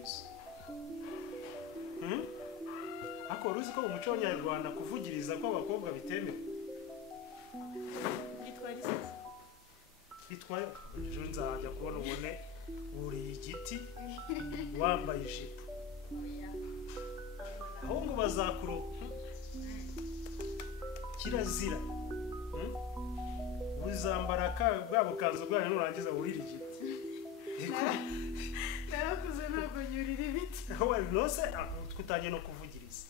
kuvugiriza ako ruzi ko mu muco w'Abanyarwanda kuvugiriza kw'abakobwa bitemewe bitwaye ejo nzajya kubona ubone buriye igiti wambaye ijipo ahubwo bazakuro kirazira uzambara bwa bukanzu bwayo nurangiza wurira igiti narakuze ntabwo nyurira ibiti aho nose tutagiye no kuvugiriza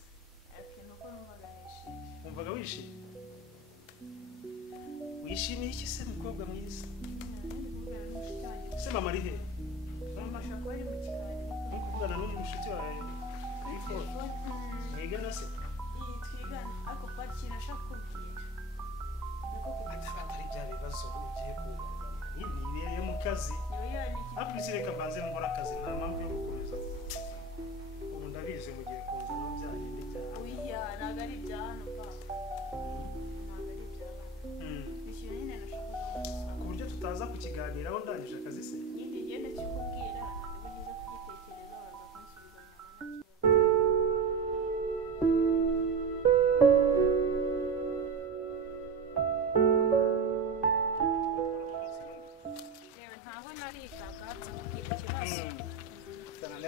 umvaga wishimye wishimiye iki se mukobwa mwiza se mama ari he kuvugana n'umushuti wawe mwigana se twigana ariko kwakira ashaka kubwira atari bya bibazo ugiye kugaragara nibereye mu kazi apurisi reka mbanze nkora akazi nta mpamvu yo gukomeza ubu ndabizi mugiye kuza no byagende cyane oya ntabwo ari ibya hano papa ntabwo ari ibya hano bishyura nyine nashaka ku buryo tutaza kukiganiraho ndangije akazi se nyine ngende kikubwira ntabwo byiza kugitekereza waza kunsubiza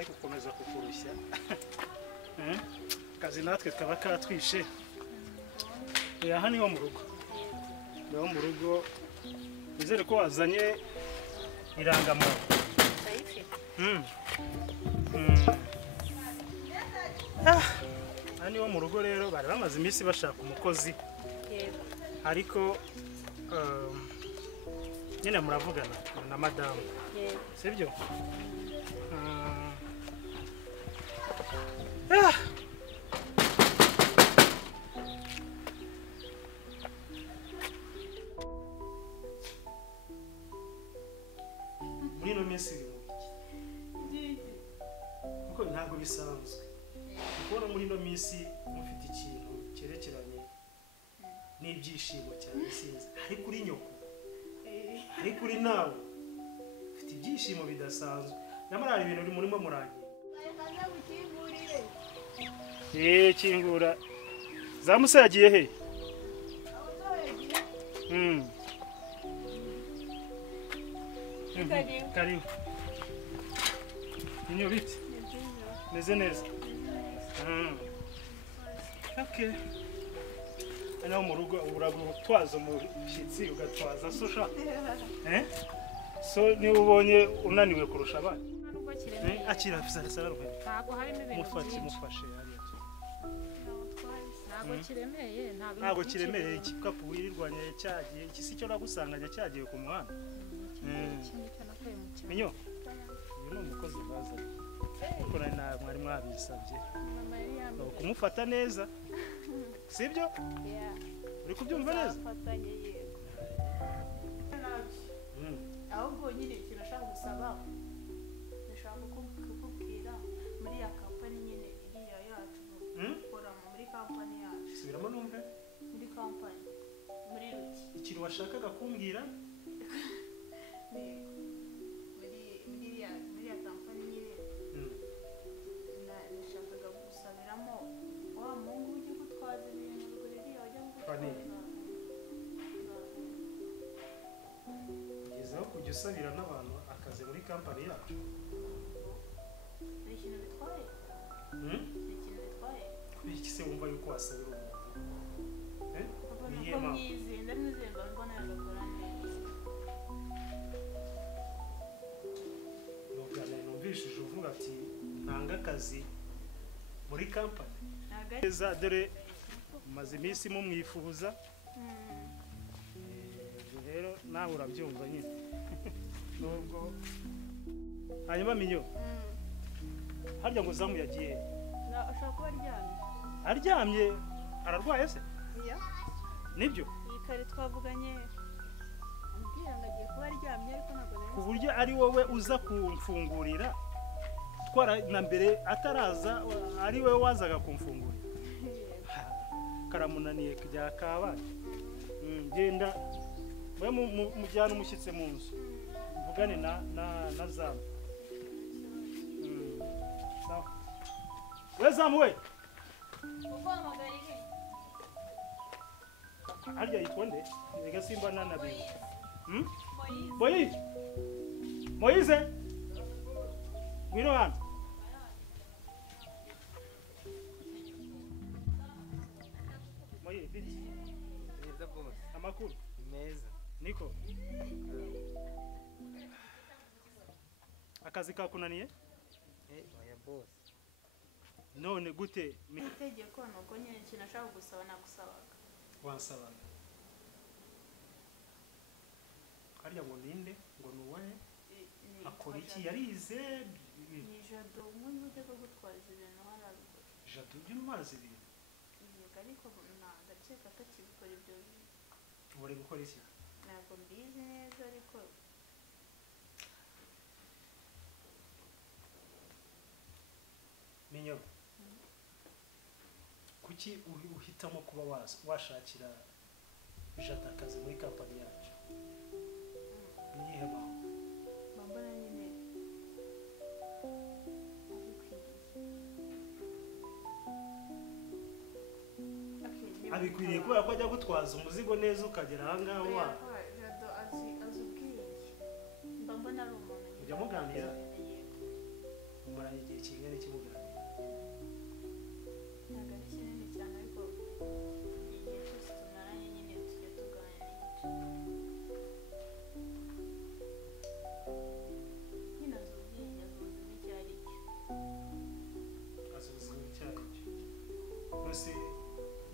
gukomeza kukurushya kazi natwe kaba katwishe aha niho mu rugo niho mu rugo nizere ko wazanye irangamuntu aha niho mu rugo rero bari bamaze iminsi bashaka umukozi ariko nyine muravugana na madamu sibyo muri ino minsi kuko ntabwo bisanzwe kubona muri ino minsi mufite ikintu cyerekeranye n'ibyishimo cyane sinzi ari kuri nyoko ari kuri nawe ufite ibyishimo bidasanzwe nyamara hari ibintu murimo murangira kingura za Musa yagiye he karibu inyo biti meze neza okay ana mu rugo uragutwaza mu shitsi ugatwaza so sha so ni ubonye unaniwe kurusha abandi akira afisa sararwe ntabwo harimo ibintu mufashe hariya ntabwo kiremeye igikapu wirirwanye cyagiye iki si cyo nagusanganya cyagiye ku muhanda minyo uyu ni umukozi baza kuko mwari mwabisabye kumufata neza sibyo uri kubyumva neza ahubwo nyine kirashaka gusaba ndashaka kukubwira muri ya kampani nyine iriya yacu gukora muri kampani yacu subiramo numve muri kampani muri ruki ikintu washakaga kumbwira muri ya kampani nyine nashakaga gusabiramo wa mungu ujye gutwaza ibintu ruriya wajya gutwaza ugezeho kujya usabira n'abantu akazi muri kampani yacu ni ikintu bitwaye kubera iki se wumva yuko wasabira umuntu ko mwizenda mwizemba mbona yagakora neza numvishije uvuga ati ntanga akazi muri kampani neza dore maze iminsi mumwifuza rero nawe urabyumva nyine nubwo hanyuma minyo harya ngo zamu yagiye ashaka kuba aryamye ararwaye se nibyo iyi kare twavuganye ambwira ngo agiye kuba aryamye ariko ntabwo ku buryo ari wowe uza kumfungurira twara na mbere ataraza ari wowe wazaga kumfungurira karamunaniye kujya kabana genda we mujyana umushyitse mu nzu mvugane na zamu we zamu we Kuko amagarike. harya yitwa nde rega simba nanabi Moise. Moise Moise ngwino hano Moise biti Neza boss. amakuru Meza. niko akazi kakunaniye Oya boss. none gute Itegeko nuko nyine ikintu ashaka gusaba nagusabaga. wasabaga harya ngo ninde ngo nuwahe akora iki yarize Ni jado umuntu uteka gutwariza ibintu harabikora. jado by'umazi ibintu Yego ariko ndakeka atakibikora ibyo bintu. uri gukora iki Ntabwo mbizi neza ariko minyo kuki uhitamo kuba washakira jado akazi muri kampani yacu niyihe mpamvu mbona nyine abikwiriye kubera ko ajya gutwaza umuzigo neza ukagera aha ngaha wa jado azi ubwenge mba mbona ari umuntu ujya muganira mumaranye igihe kingana iki muganira ntabwo ari kinini cyane ariko igihe cyose tumaranye nyine tujya tuganira nyine azi ubwenge azi ubuzima icyo ari cyo azi ubuzima icyo ari cyo rwose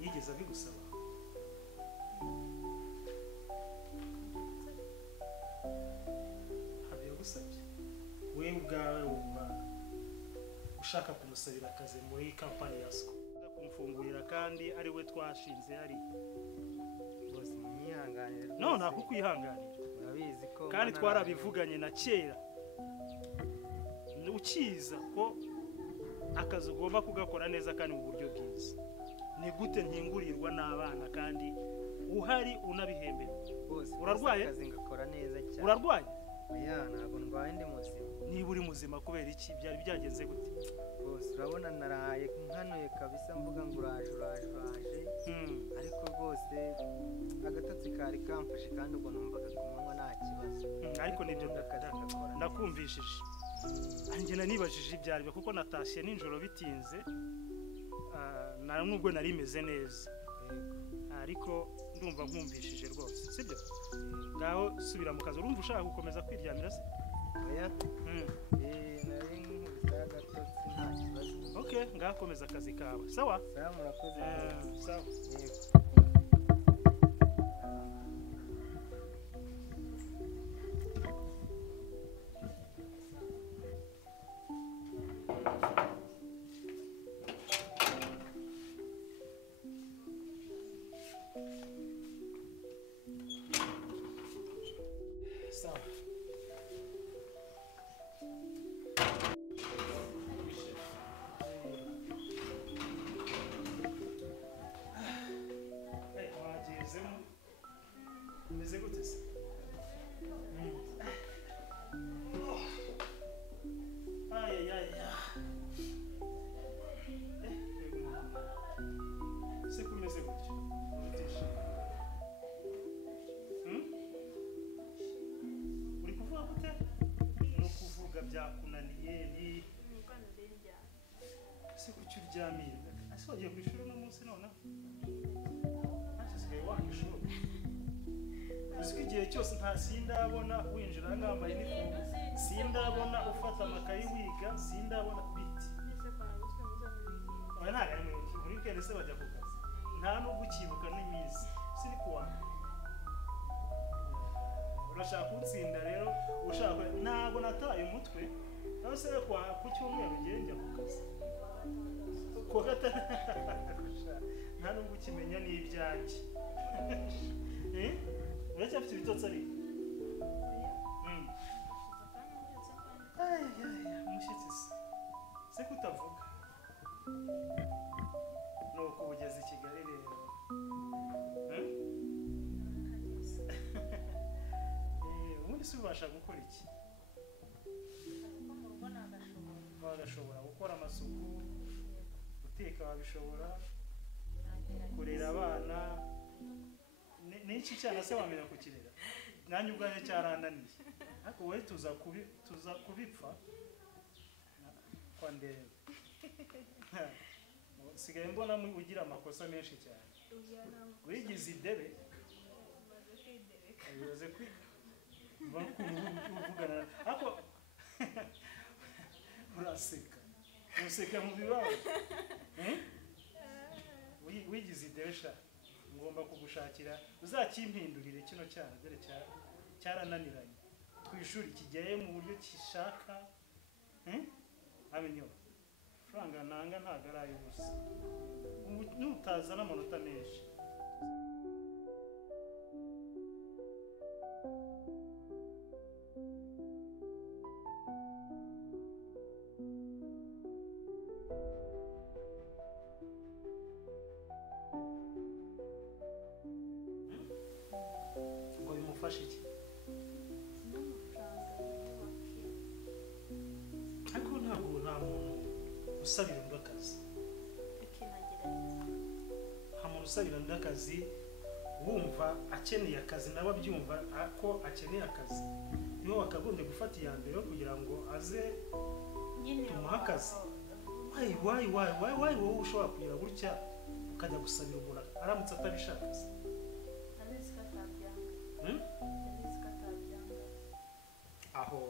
yigeze abigusaba abigusabye we ubwawe wumva ushaka kumusabira akazi muri kampani ya siko kumufungurira kandi ari we twashinze hari Boss mwihanganire. no nta kukwihanganira Urabizi ko kandi twarabivuganye na kera ukiza ko akazi ugomba kugakora neza kandi mu buryo bwiza ni gute nkingurirwa n'abana kandi uhari unabihembera Boss urarwaye? akazi ngakora neza cyane. urarwaye Oya ntabwo ndwaye ndi muzima. niba uri muzima kubera iki byari byagenze gute Boss urabona naraye nkanuye kabisa mvuga ngo uraje. Ariko rwose agatotsi kari kamfashe kandi ubwo numvaga ku manywa nta kibazo. ariko nibyo akazi ngakora. ndakumvishije njye nanibajije ibyo aribyo kuko natashye nijoro bitinze nubwo nari meze neza ariko ndumva nkumvishije rwose sibyo ngaho subira mu kazi urumva ushaka gukomeza kwiryamira se Oya. Nari nkubise agatotsi nta kibazo. okay ngaho komeza akazi kawe sawa Sawa murakoze. sawa Yego. sawa wagezemo umeze gute se se kumeze gutyo urutishimye uri kuvuga gute ni ukuvuga byakunaniye ni umwana urenjyana ese kuki uryamiye ese wagiye ku ishuri uno munsi noneho ntasigaye wanga ishuri uzi ko igihe cyose nta sindabona winjira ngaho wambaye inifomu sindabona ufata amakayi wiga sindabona biti mbese kwa guswe muza muri oya ntabwo ari muri wikendi se bajya ku kazi nta n'ubwo ukibuka n'iminsi siri kuwa urashaka kuntsinda rero ushaka ntabwo nataye umutwe nawe se ku cyumweru ugiye njya ku kazi kuwa gatandatu nta nubwo ukimenya n'ibyanjye uracyafite ibitotsi ari umushyitsi se kutavuga ni uko ugeze i Kigali rero ubundi se ubasha gukora iki wagashobora gukora amasuku guteka wabishobora kurera abana n'iki cyana se wamenya kukirera nanjye ubwanjye cyarananiye ariko wowe tuza kubipfa kwa ndebe sigaye mbona ugira amakosa menshi cyane wigize idebe umaze uvugana ariko uraseka mu bibazo wigize idebe sha ngomba kugushakira uzakimpindurire kino cyana dore cyarananiranye ku ishuri kijyaye mu buryo kishaka amenyo franga nanga ntago ari ay'ubusa nutazana amanota menshi ngo bimufashe iki ariko ntabwo nta muntu usabira undi akazi nta muntu usabira undi akazi wumva akeneye akazi nawe abyumva ko akeneye akazi niho wakagombye gufata iya mbere kugira ngo aze tumuhe akazi wayi wowe ushobora kugira gutya ukajya gusabira umuntu aramutse atabishaka se aho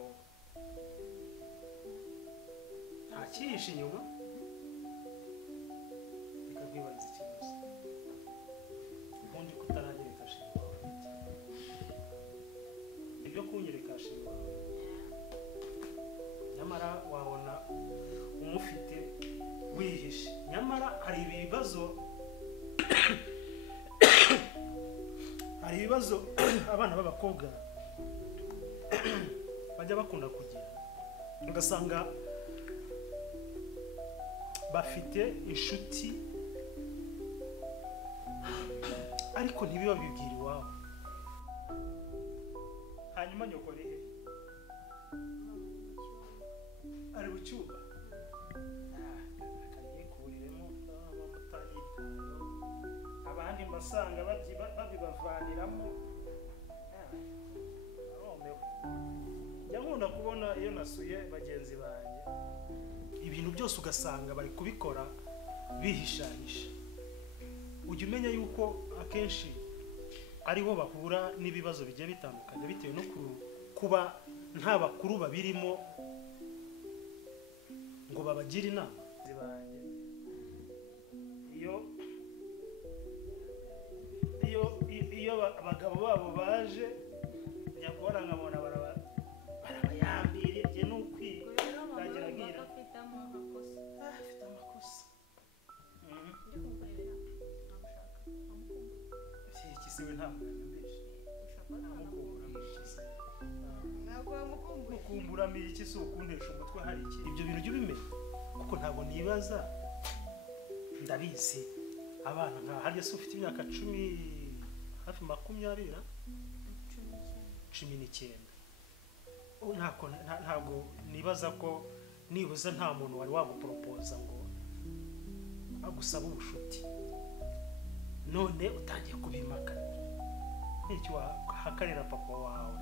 ntakihishe inyuma bikabwibariza ikibazo ubundi kutaranyereka shingwa wawe ibyo kunyereka shingwa wawe nyamara wabona umufite wihishe nyamara hari ibibazo abana b'abakobwa bajya bakunda kugira ugasanga bafite inshuti ariko ntibiba bibwira iwabo hanyuma nyokore he ari mu cyumba akayikuriremo bamutanyitayo abandi mbasanga babibavaniramo nkunda kubona iyo nasuye bagenzi banjye ibintu byose ugasanga bari kubikora bihishahisha ujya umenya yuko akenshi ariho bahura n'ibibazo bigiye bitandukanye bitewe no kuba nta bakuru babirimo ngo babagire inama banjye iyo abagabo babo baje njya kubona nkabona barabayambiriye njye n'ukwigira ngira afite amakosa ikisiwe ntabwo mukumburamo iki si ukuntesha umutwe hari iki ibyo bintu jya ubimenya kuko ntabwo nibaza ndabizi abana nka harya se ufite imyaka 10 hafi 20 19 ntabwo nibaza ko nibuza nta muntu wari waguporopoza ngo agusaba ubushuti none utangiye kubimakana n'icyo wahakarira papa wawe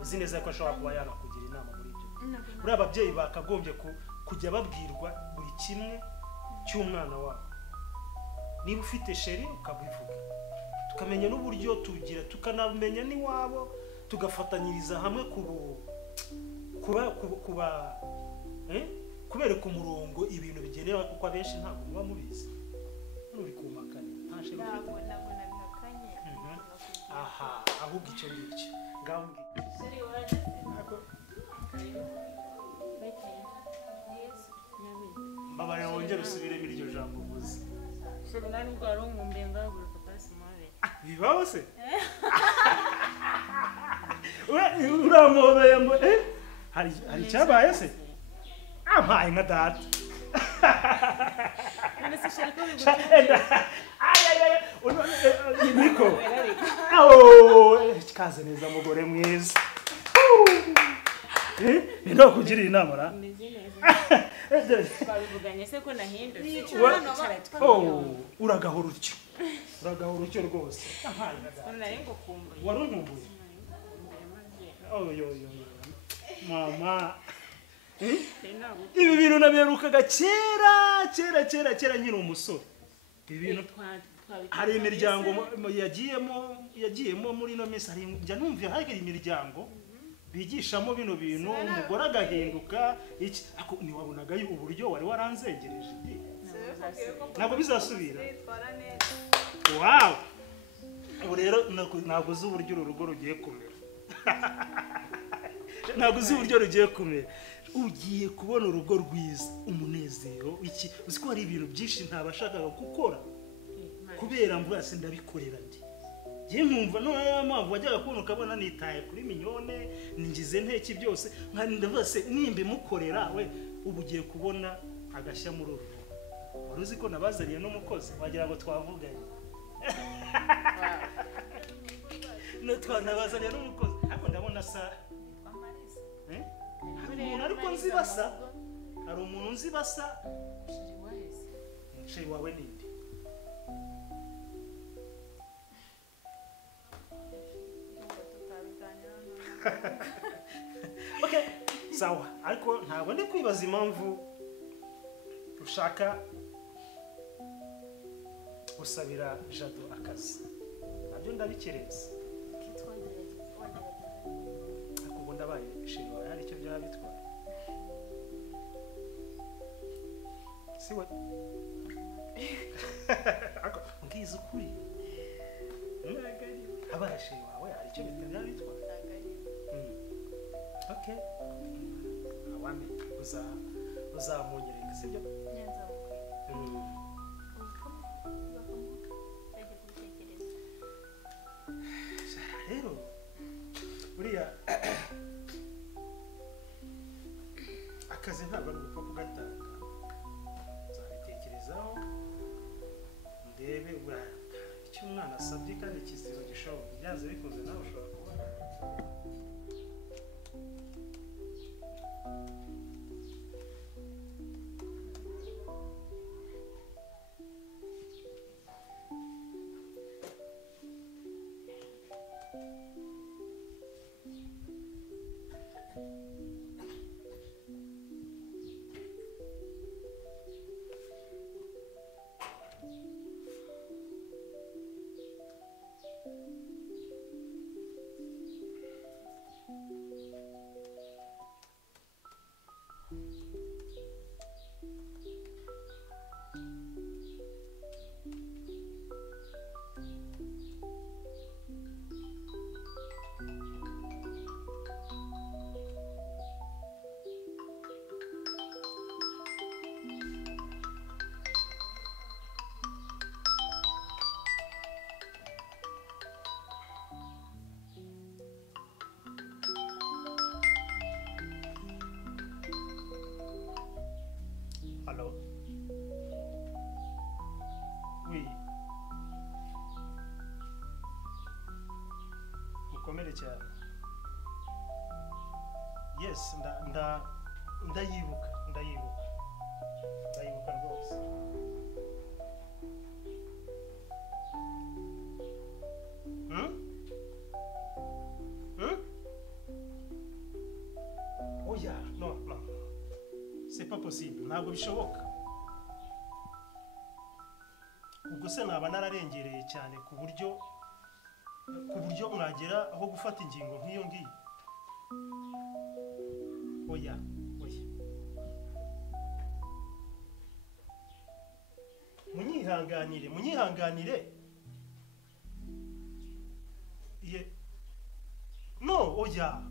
uzi neza ko ashobora kuba yanakugira inama muri ibyo uri ababyeyi bakagombye kujya babwirwa buri kimwe cy'umwana wabo niba ufite sheri ukabivuga tukamenya n'uburyo tugira tukanamenya n'iwabo tugafatanyiriza hamwe kubereka umurongo ibintu bigenewe kuko abenshi ntabwo muba mubizi uri kumakanya nta sheri ntabwo nabihakanye aha ahubwo icyo ngicyo ngaho mbabare wongere usubiremo iryo jambo uvuze bibaho se uramubeye ngo hari icyabaye se ampaye nka data niko kaze neza mugore mwiza ninde wakugiriye inama ra umeze neza twabivuganye se ko nahindutse uragahora utyo rwose nari ngo kumbuye wari unkumbuye mama ibi bintu nabiherukaga kera nkiri umusore ibi bintu hari imiryango yagiyemo muri ino minsi njya numva hari imiryango bigishamo bino bintu umugore agahinduka iki ntiwabonaga uburyo wari waranzengereje ntabwo bizasubira wawu ubu rero ntabwo uzi uburyo uru rugo rugiye kumera ntabwo uzi uburyo rugiye kumera ugiye kubona urugo rwiza umunezero iki uzi ko hari ibintu byinshi ntabashakaga gukora kubera mvuga se ndabikorera ndi ye nkumva noneho mpamvu wajyaga kubona ukabona nitaye kuri minyone ningize nteki byose ndavuga se nimba mukorera we ubu ugiye kubona agashya muri uru rugo wari uzi ko nabazaniye n'umukozi wagira ngo twavuganye nabazaniye n'umukozi ariko ndabona sa hari umuntu ariko nzi basa hari umuntu nzi basa umusheri wawe ninde okay sawa ariko ntabwo ndi kwibaza impamvu ushaka gusabira Jado akazi nabyo ndabikereza ariko ubu ndabaye sheri wawe hari icyo byaba bitwaye siwe mbwiza ukuri abaye sheri wawe hari icyo byaba bitwaye okay awame uzamunyereka sibyo rero buriya akazi ntabwo ari ugupfa kugatanga nzabitekerezaho ndebe icyo umwana asabye kandi ikizero gishoboka byanze bikunze nawe ushobora kubona Allô? Oui. Mukomere cyane. Yes, ndayibuka rwose. Oh yeah, non. C'est pas possible, ntabwo bishoboka. Ubwo se naba nararengereye cyane ku buryo mwagera aho gufata ingingo nk'iyo ngiyo. Oya. Munyihanganire. No, oya.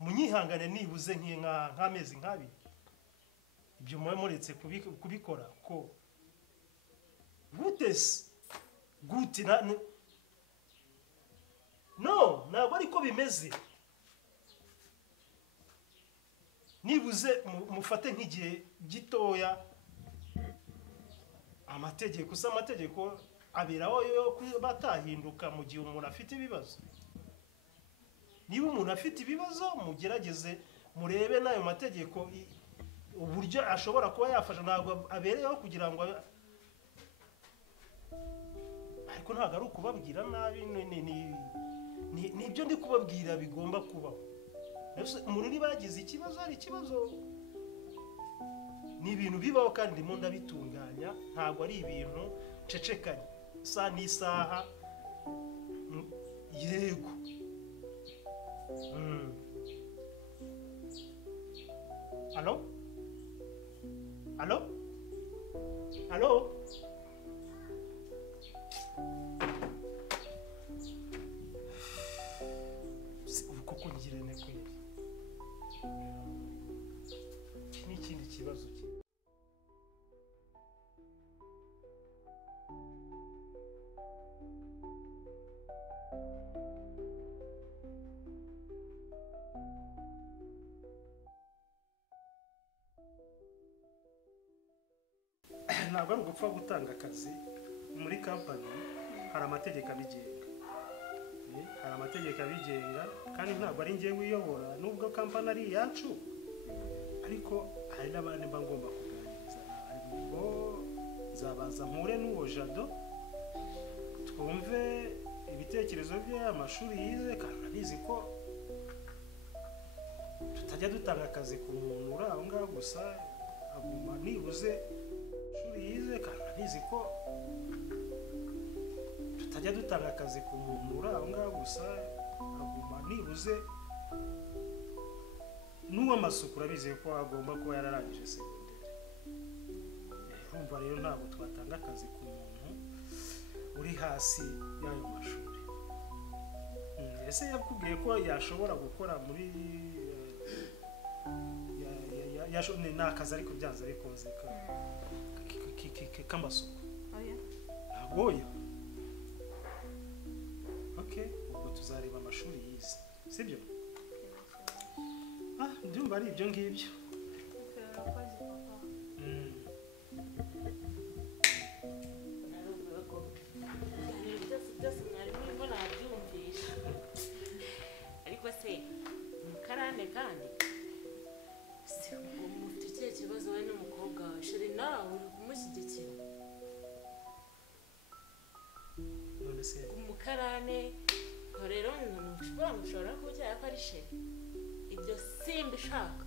Munyihangane nibuze nk'amezi nk'abiri. Ibyo muba muretse kubikora ko gute no ntabwo ariko bimeze. Nibuze mufate nk'igihe gitoya amategeko aberaho yo batahinduka mu gihe umuntu afite ibibazo. niba umuntu afite ibibazo mugerageze murebe n'ayo mategeko uburyo ashobora kuba yafasha, ntabwo abereyeho kugira ngo ariko ntabwo ari ukubabwira nabi, nibyo ndi kubabwira bigomba kubaho. Umuntu niba yagize ikibazo, hari ikibazo, ni ibintu bibaho kandi ndimo ndabitunganya, ntabwo ari ibintu cecekanye isaha n'isaha. Yego. Allo? Allo? Allo? Ubu koko ngirene kweli. Iki ni ikindi kibazo cye. Ntabwo ari ugupfa gutanga akazi muri kampani, hari amategeko abigenga. Hari amategeko abigenga kandi ntabwo ari njye wiyobora, nubwo kampani ari iyacu, ariko hari n'abandi mba ngomba kuganiriza. Ngo nzabaza mpure n'uwo Jado twumve ibitekerezo bye, amashuri yize, kandi nabizi ko tutajya dutanga akazi ku muntu uri aho ngaho gusa, aguma nibuze yize, kandi abizi ko tutajya dutanga akazi ku muntu uri aho ngaho gusa, aguma nibuze n'uw'amasuku urabizi ko agomba kuba yararangije segonderi. Urumva rero ntabwo twatanga akazi ku muntu uri hasi y'ayo mashuri. Ese yakubwiye ko yashobora gukora muri ni akazi ariko byanze bikunze k'amasuku? Ntagoya. Okay, ubwo tuzareba amashuri yize, sibyo? Ndumva ari ibyo ngibyo. Ariko se mukarane kandi mufite ikihe kibazo we n'umukobwa wawe? Sheri nawe uri kumushyigikira? Umukarane rero ushobora kubyara ko ari sheri, ibyo simbishaka.